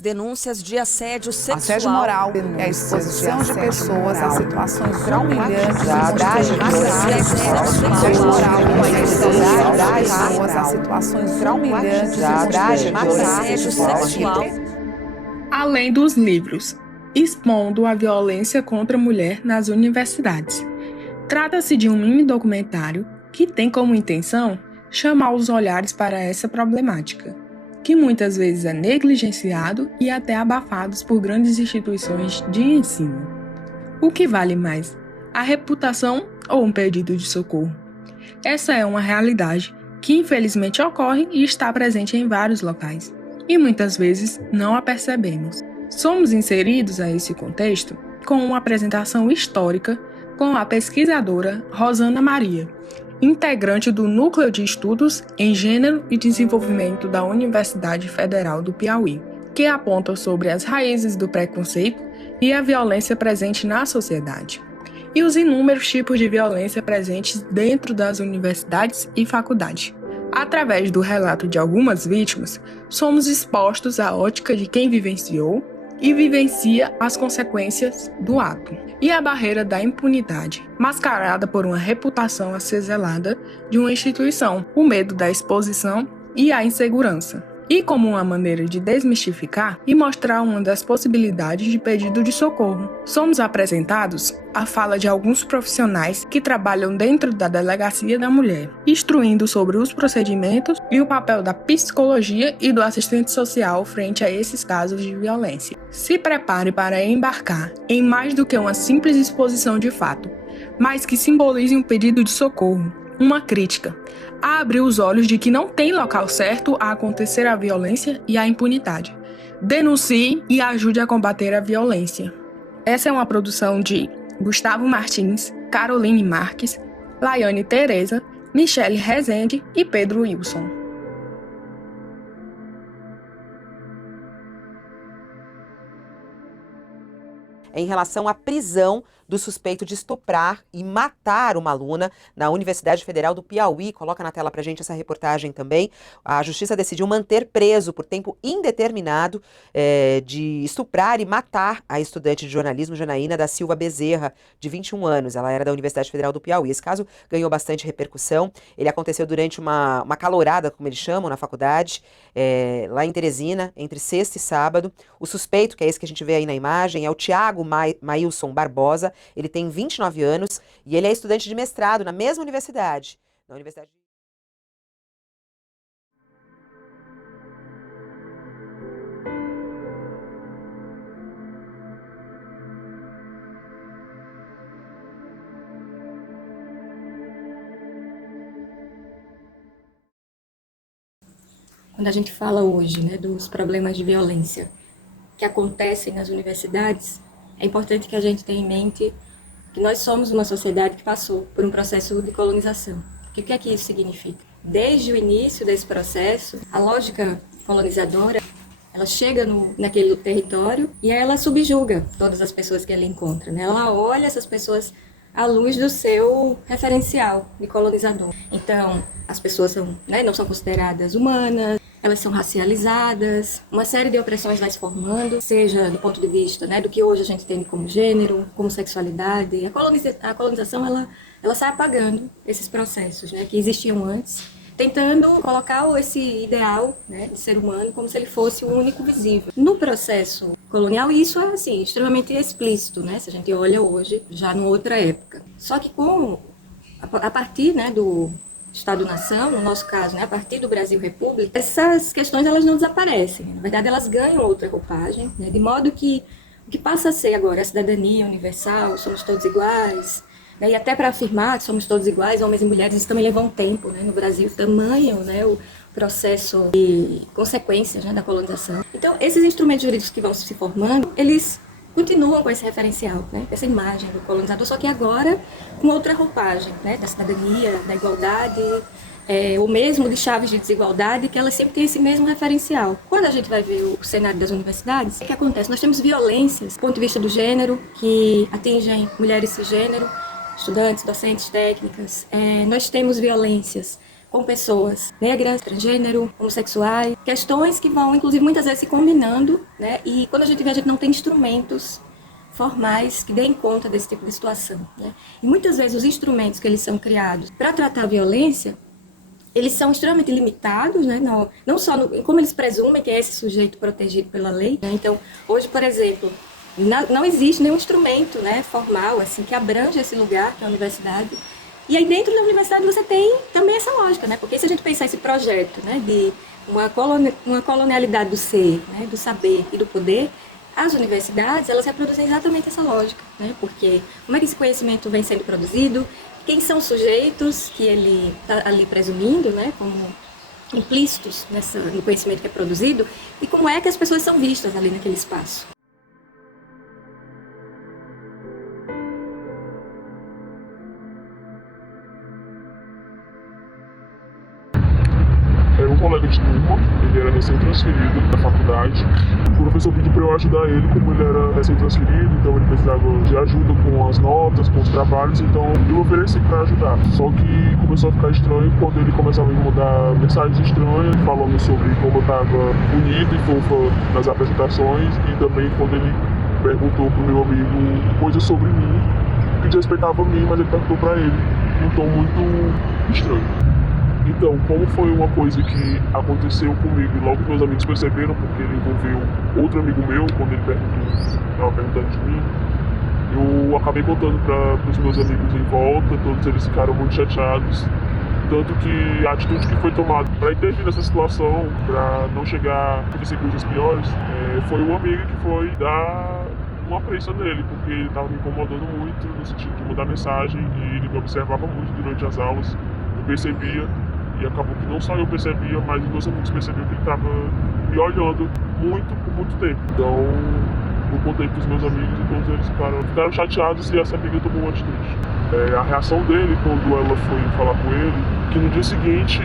Denúncias de assédio sexual. Assédio moral é a exposição de pessoas a situações humilhantes de assédio moral é a exposição de pessoas a situações humilhantes de assédio sexual. Além dos livros, expondo a violência contra a mulher nas universidades. Trata-se de um mini documentário que tem como intenção chamar os olhares para essa problemática, que muitas vezes é negligenciado e até abafado por grandes instituições de ensino. O que vale mais, a reputação ou um pedido de socorro? Essa é uma realidade que infelizmente ocorre e está presente em vários locais, e muitas vezes não a percebemos. Somos inseridos a esse contexto com uma apresentação histórica com a pesquisadora Rosana Maria, integrante do Núcleo de Estudos em Gênero e Desenvolvimento da Universidade Federal do Piauí, que aponta sobre as raízes do preconceito e a violência presente na sociedade, e os inúmeros tipos de violência presentes dentro das universidades e faculdades. Através do relato de algumas vítimas, somos expostos à ótica de quem vivenciou e vivencia as consequências do ato, e a barreira da impunidade, mascarada por uma reputação a ser zelada de uma instituição, o medo da exposição e a insegurança. E como uma maneira de desmistificar e mostrar uma das possibilidades de pedido de socorro, somos apresentados a fala de alguns profissionais que trabalham dentro da Delegacia da Mulher, instruindo sobre os procedimentos e o papel da psicologia e do assistente social frente a esses casos de violência. Se prepare para embarcar em mais do que uma simples exposição de fato, mas que simbolize um pedido de socorro, uma crítica, a abrir os olhos de que não tem local certo a acontecer a violência e a impunidade. Denuncie e ajude a combater a violência. Essa é uma produção de Gustavo Martins, Caroline Marques, Laiane Tereza, Michele Rezende e Pedro Wilson. Em relação à prisão do suspeito de estuprar e matar uma aluna na Universidade Federal do Piauí. Coloca na tela pra gente essa reportagem também. A Justiça decidiu manter preso por tempo indeterminado de estuprar e matar a estudante de jornalismo Janaína da Silva Bezerra, de 21 anos. Ela era da Universidade Federal do Piauí. Esse caso ganhou bastante repercussão. Ele aconteceu durante uma calorada, como eles chamam, na faculdade, lá em Teresina, entre sexta e sábado. O suspeito, que é esse que a gente vê aí na imagem, é o Tiago Maílson Barbosa. Ele tem 29 anos e ele é estudante de mestrado na mesma universidade. Na Universidade. Quando a gente fala hoje, dos problemas de violência que acontecem nas universidades, é importante que a gente tenha em mente que nós somos uma sociedade que passou por um processo de colonização. E o que é que isso significa? Desde o início desse processo, a lógica colonizadora, ela chega naquele território e ela subjuga todas as pessoas que ela encontra. Ela olha essas pessoas à luz do seu referencial de colonizador. Então, as pessoas não são consideradas humanas, elas são racializadas, uma série de opressões vai se formando, seja do ponto de vista do que hoje a gente tem como gênero, como sexualidade. A colonização ela sai apagando esses processos que existiam antes, tentando colocar esse ideal de ser humano como se ele fosse o único visível. No processo colonial, isso é extremamente explícito, se a gente olha hoje, já numa outra época. Só que a partir do Estado-nação, no nosso caso, a partir do Brasil República, essas questões elas não desaparecem. Na verdade, elas ganham outra roupagem, de modo que o que passa a ser agora a cidadania universal, somos todos iguais, e até para afirmar que somos todos iguais, homens e mulheres, isso também leva um tempo. No Brasil, tamanho o processo de consequências da colonização. Então, esses instrumentos jurídicos que vão se formando, eles continuam com esse referencial, essa imagem do colonizador, só que agora com outra roupagem, da cidadania, da igualdade, ou mesmo de chaves de desigualdade, que elas sempre têm esse mesmo referencial. Quando a gente vai ver o cenário das universidades, o que acontece? Nós temos violências do ponto de vista do gênero, que atingem mulheres cisgênero, estudantes, docentes, técnicas. Nós temos violências com pessoas negras, transgênero, homossexuais, questões que vão, inclusive, muitas vezes se combinando, né? E quando a gente vê, a gente não tem instrumentos formais que deem conta desse tipo de situação, né? E muitas vezes os instrumentos que eles são criados para tratar a violência, eles são extremamente limitados, né? Não só como eles presumem que é esse sujeito protegido pela lei, né? Então, hoje, por exemplo, não existe nenhum instrumento, né, formal assim, que abrange esse lugar, que é a universidade. E aí dentro da universidade você tem também essa lógica, né? Porque se a gente pensar esse projeto, né, de uma colonialidade do ser, né, do saber e do poder, as universidades, elas reproduzem exatamente essa lógica, né? Porque como é que esse conhecimento vem sendo produzido, quem são os sujeitos que ele está ali presumindo, né, como implícitos no conhecimento que é produzido, e como é que as pessoas são vistas ali naquele espaço. Era um colega de turma, ele era recém-transferido da faculdade. O professor pediu para eu ajudar ele, como ele era recém-transferido, então ele precisava de ajuda com as notas, com os trabalhos, então eu ofereci para ajudar. Só que começou a ficar estranho quando ele começava a me mandar mensagens estranhas, falando sobre como eu estava bonita e fofa nas apresentações, e também quando ele perguntou pro meu amigo coisas sobre mim, que desrespeitava a mim, mas ele perguntou para ele, num tom muito estranho. Então, como foi uma coisa que aconteceu comigo e logo meus amigos perceberam, porque ele envolveu outro amigo meu, quando ele estava perguntando de mim, eu acabei contando para os meus amigos em volta, todos eles ficaram muito chateados. Tanto que a atitude que foi tomada para intervir nessa situação, para não chegar a acontecer coisas piores, foi uma amiga que foi dar uma prensa nele, porque ele estava me incomodando muito no sentido de mandar mensagem e ele me observava muito durante as aulas. Eu percebia. E acabou que não só eu percebia, mas os meus amigos percebiam que ele estava me olhando muito por muito tempo. Então, eu contei para os meus amigos e todos eles ficaram chateados e essa amiga tomou uma atitude. A reação dele quando ela foi falar com ele, que no dia seguinte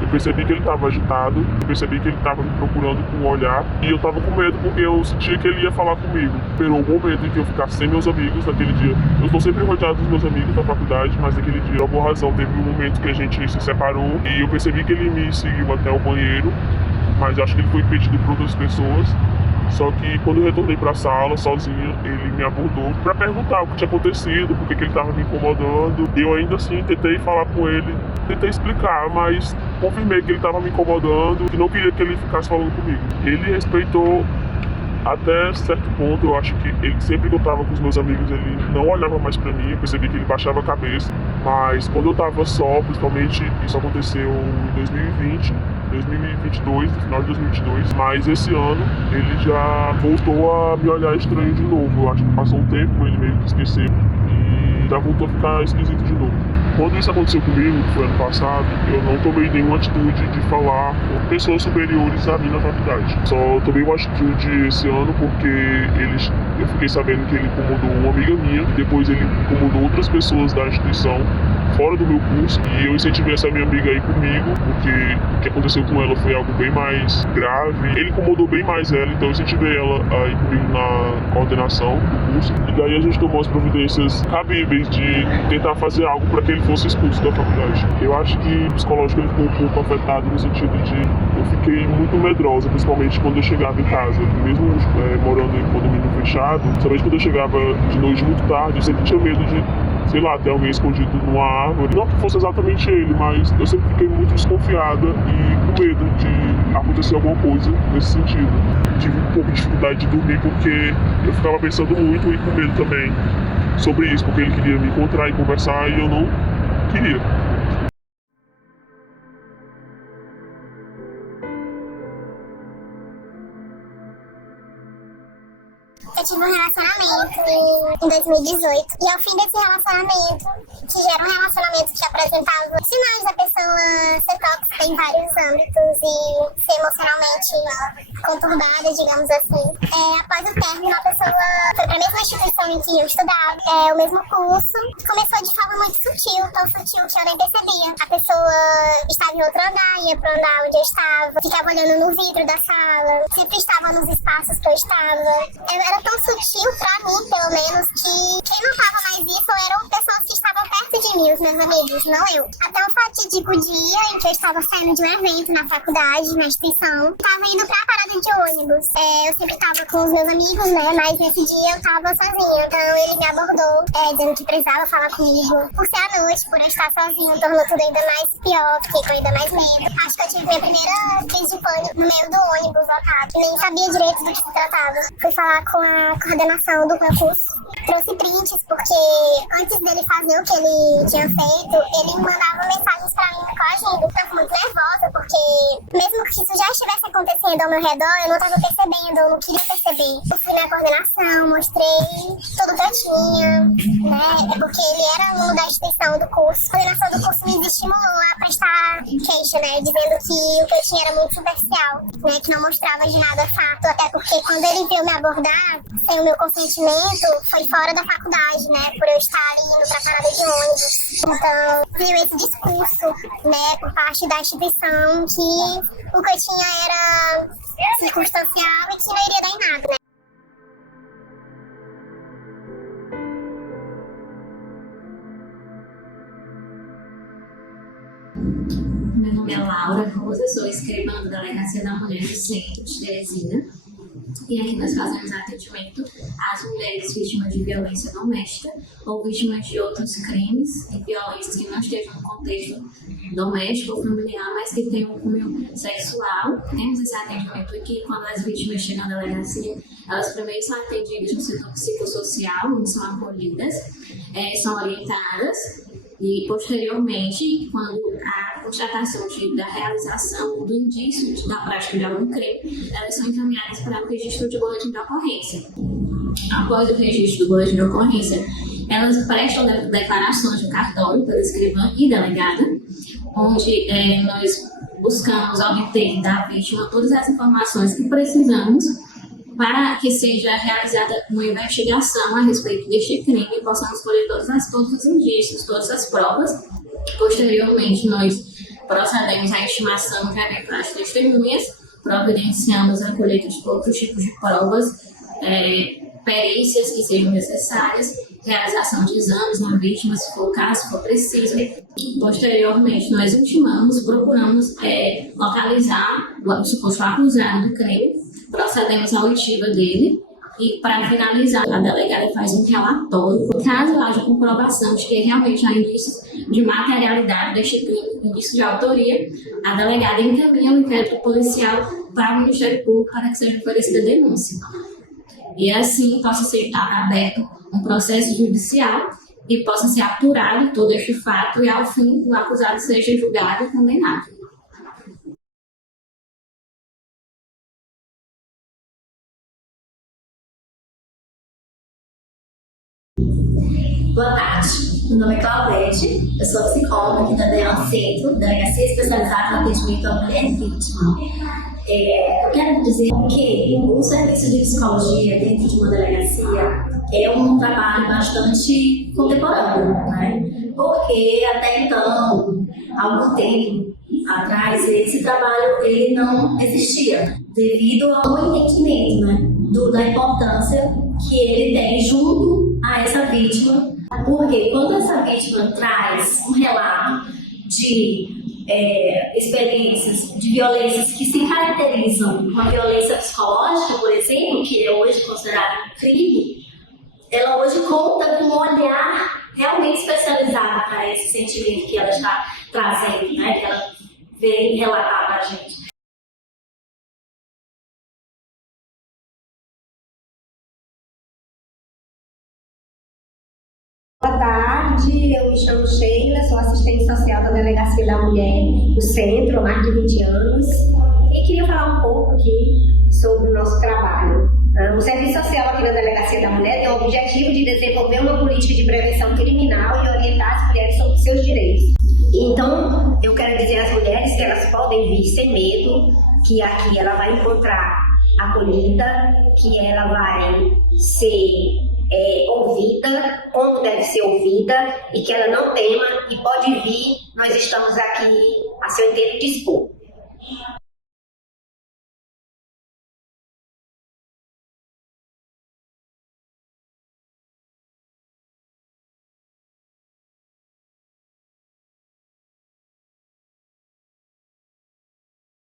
eu percebi que ele estava agitado, eu percebi que ele estava me procurando com um olhar e eu estava com medo porque eu sentia que ele ia falar comigo. Esperou um momento em que eu ficasse sem meus amigos naquele dia. Eu estou sempre rodeado dos meus amigos da faculdade, mas naquele dia, por alguma razão, teve um momento que a gente se separou e eu percebi que ele me seguiu até o banheiro, mas acho que ele foi impedido por outras pessoas. Só que quando eu retornei para a sala, sozinho, ele me abordou para perguntar o que tinha acontecido, por que ele estava me incomodando. Eu ainda assim tentei falar com ele, tentei explicar, mas confirmei que ele estava me incomodando, que não queria que ele ficasse falando comigo. Ele respeitou até certo ponto. Eu acho que ele, sempre que eu estava com os meus amigos, ele não olhava mais para mim, eu percebi que ele baixava a cabeça. Mas quando eu estava só, principalmente, isso aconteceu em 2022, no final de 2022, mas esse ano ele já voltou a me olhar estranho de novo. Eu acho que passou um tempo, ele meio que esqueceu e já voltou a ficar esquisito de novo. Quando isso aconteceu comigo, que foi ano passado, eu não tomei nenhuma atitude de falar com pessoas superiores a mim na faculdade. Só tomei uma atitude esse ano porque eu fiquei sabendo que ele incomodou uma amiga minha, depois ele incomodou outras pessoas da instituição fora do meu curso, e eu incentivei essa minha amiga aí comigo, porque o que aconteceu com ela foi algo bem mais grave. Ele incomodou bem mais ela, então eu incentivei ela a ir comigo na coordenação do curso, e daí a gente tomou as providências cabíveis de tentar fazer algo para que ele fosse expulso da faculdade. Eu acho que o psicológico ele ficou um pouco afetado no sentido de eu fiquei muito medrosa, principalmente quando eu chegava em casa, mesmo morando em condomínio fechado, somente quando eu chegava de noite muito tarde, eu sempre tinha medo de, sei lá, ter alguém escondido numa árvore. Não que fosse exatamente ele, mas eu sempre fiquei muito desconfiada e com medo de acontecer alguma coisa nesse sentido. Tive um pouco de dificuldade de dormir porque eu ficava pensando muito e com medo também sobre isso, porque ele queria me encontrar e conversar e eu não queria. Eu tive um relacionamento em 2018 e ao fim desse relacionamento, que já era um relacionamento que apresentava sinais da pessoa ser tóxica em vários âmbitos e ser emocionalmente conturbada, digamos assim. Após o término, a pessoa foi para a mesma instituição em que eu estudava, o mesmo curso, começou de forma muito sutil, tão sutil que eu nem percebia. A pessoa estava em outro andar, ia para o andar onde eu estava, ficava olhando no vidro da sala, sempre estava nos espaços que eu estava. Era tão sutil pra mim, pelo menos, que quem notava mais isso eram pessoas que estavam estavam perto de mim, os meus amigos, não eu. Até um fatídico dia em que eu estava saindo de um evento na faculdade, na instituição, estava indo pra parada de ônibus. Eu sempre estava com os meus amigos, né, mas nesse dia eu estava sozinha. Então ele me abordou, dizendo que precisava falar comigo. Por ser à noite, por eu estar sozinha, tornou tudo ainda mais pior, fiquei com ainda mais medo. Acho que eu tive minha primeira crise de pânico no meio do ônibus lotado. Nem sabia direito do que se tratava. Fui falar com a coordenação do concurso. Trouxe prints, porque antes dele fazer o que ele tinha feito, ele mandava mensagens pra mim coagindo. Eu fico muito nervosa, porque mesmo que isso já estivesse acontecendo ao meu redor, eu não estava percebendo, eu não queria perceber. Eu fui na coordenação, mostrei tudo que eu tinha, né? É porque ele era aluno da instituição do curso. A coordenação do curso me estimulou a prestar queixa, né? Dizendo que o que eu tinha era muito superficial, né? Que não mostrava de nada fato, até porque quando ele veio me abordar, sem o meu consentimento, foi fora da faculdade, né? Por eu estar ali indo pra parada de ônibus. Então, veio esse discurso, né? Por parte da instituição que o que eu tinha era circunstancial e que não iria dar em nada, né? Meu nome é Laura Rosa, sou escrivã da Delegacia da Mulher do Centro de Teresina. E aqui nós fazemos atendimento às mulheres vítimas de violência doméstica ou vítimas de outros crimes e violências que não estejam no contexto doméstico ou familiar, mas que tenham um cunho sexual. Temos esse atendimento aqui quando as vítimas chegam à delegacia. Elas primeiro são atendidas no setor psicossocial, onde são acolhidas, são orientadas. E, posteriormente, quando a constatação da realização do indício da prática de algum crime, elas são encaminhadas para o registro de boletim de ocorrência. Após o registro do boletim de ocorrência, elas prestam declarações no cartório pela escrivã e delegada, onde nós buscamos obter da vítima todas as informações que precisamos para que seja realizada uma investigação a respeito deste crime e possamos colher todos os indícios, todas as provas. Posteriormente, nós procedemos à intimação de eventuais testemunhas, providenciamos a colheita de outros tipos de provas, perícias que sejam necessárias, realização de exames na vítima, se for o caso, se for preciso. Posteriormente, nós intimamos, procuramos localizar o suposto acusado do crime, procedemos à oitiva dele e, para finalizar, a delegada faz um relatório. Caso haja comprovação de que realmente há indícios de materialidade deste crime, indício de autoria, a delegada encaminha o inquérito policial para o Ministério Público para que seja oferecida denúncia. E assim possa ser aberto um processo judicial e possa ser apurado todo este fato e, ao fim, o acusado seja julgado e condenado. Boa tarde, meu nome é Claudete, eu sou psicóloga aqui da DEAN Centro, Delegacia Especializada no Atendimento à Mulher Vítima. Eu quero dizer que o serviço de psicologia dentro de uma delegacia é um trabalho bastante contemporâneo, né? Porque até então, há algum tempo atrás, esse trabalho ele não existia, devido ao entendimento, né? Da importância que ele tem junto a essa vítima. Porque quando essa vítima traz um relato de experiências de violências que se caracterizam com a violência psicológica, por exemplo, que é hoje considerado um crime, ela hoje conta com um olhar realmente especializado para esse sentimento que ela está trazendo, né, que ela vem relatar para a gente. Boa tarde, eu me chamo Sheila, sou assistente social da Delegacia da Mulher do Centro há mais de 20 anos e queria falar um pouco aqui sobre o nosso trabalho. O Serviço Social aqui na Delegacia da Mulher tem o objetivo de desenvolver uma política de prevenção criminal e orientar as mulheres sobre seus direitos. Então, eu quero dizer às mulheres que elas podem vir sem medo, que aqui ela vai encontrar acolhida, que ela vai ser ouvida, como deve ser ouvida, e que ela não tema e pode vir, nós estamos aqui a seu inteiro dispor.